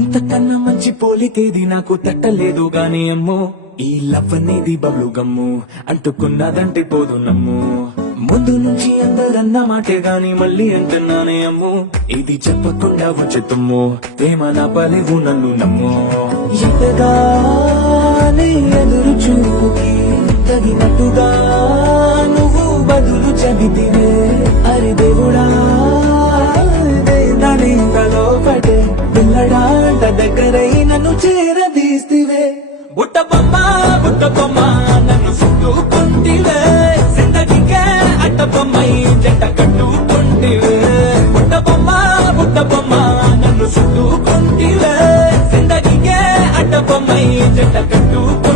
ఇంతకన్నా మంచి పోలికేది నాకు తట్టలేదు గాని అమ్మో ఈ లవ్ అనేది బబ్లు గమ్ము అంటుకున్నదంటే పోదు నమ్ము ముందు నుంచి అందరన్న మాటే గాని మళ్ళీ అంటున్నానే అమ్ము ఇది చెప్పకుండా వచ్చేతుమ్ము ప్రేమ నా పలేవు నన్ను నమ్ము ఎంతగానే ఎదురు చూపి తగినట్టుగా నువ్వు బదులు చెబితివే అరి దేవుడా దానిలో పడే పిల్లడాంట దగ్గరై నన్ను చేరదీస్తివే బుట్ట బొమ్మ నన్ను చుట్టుకుంటివే జిందగీకే అట్ట బొమ్మై జంట కట్టుకుంటివే బుట్ట బొమ్మ నన్ను చుట్టుకుంటివే జిందగీకే అట్ట బొమ్మై జంట కట్టుకుంటివే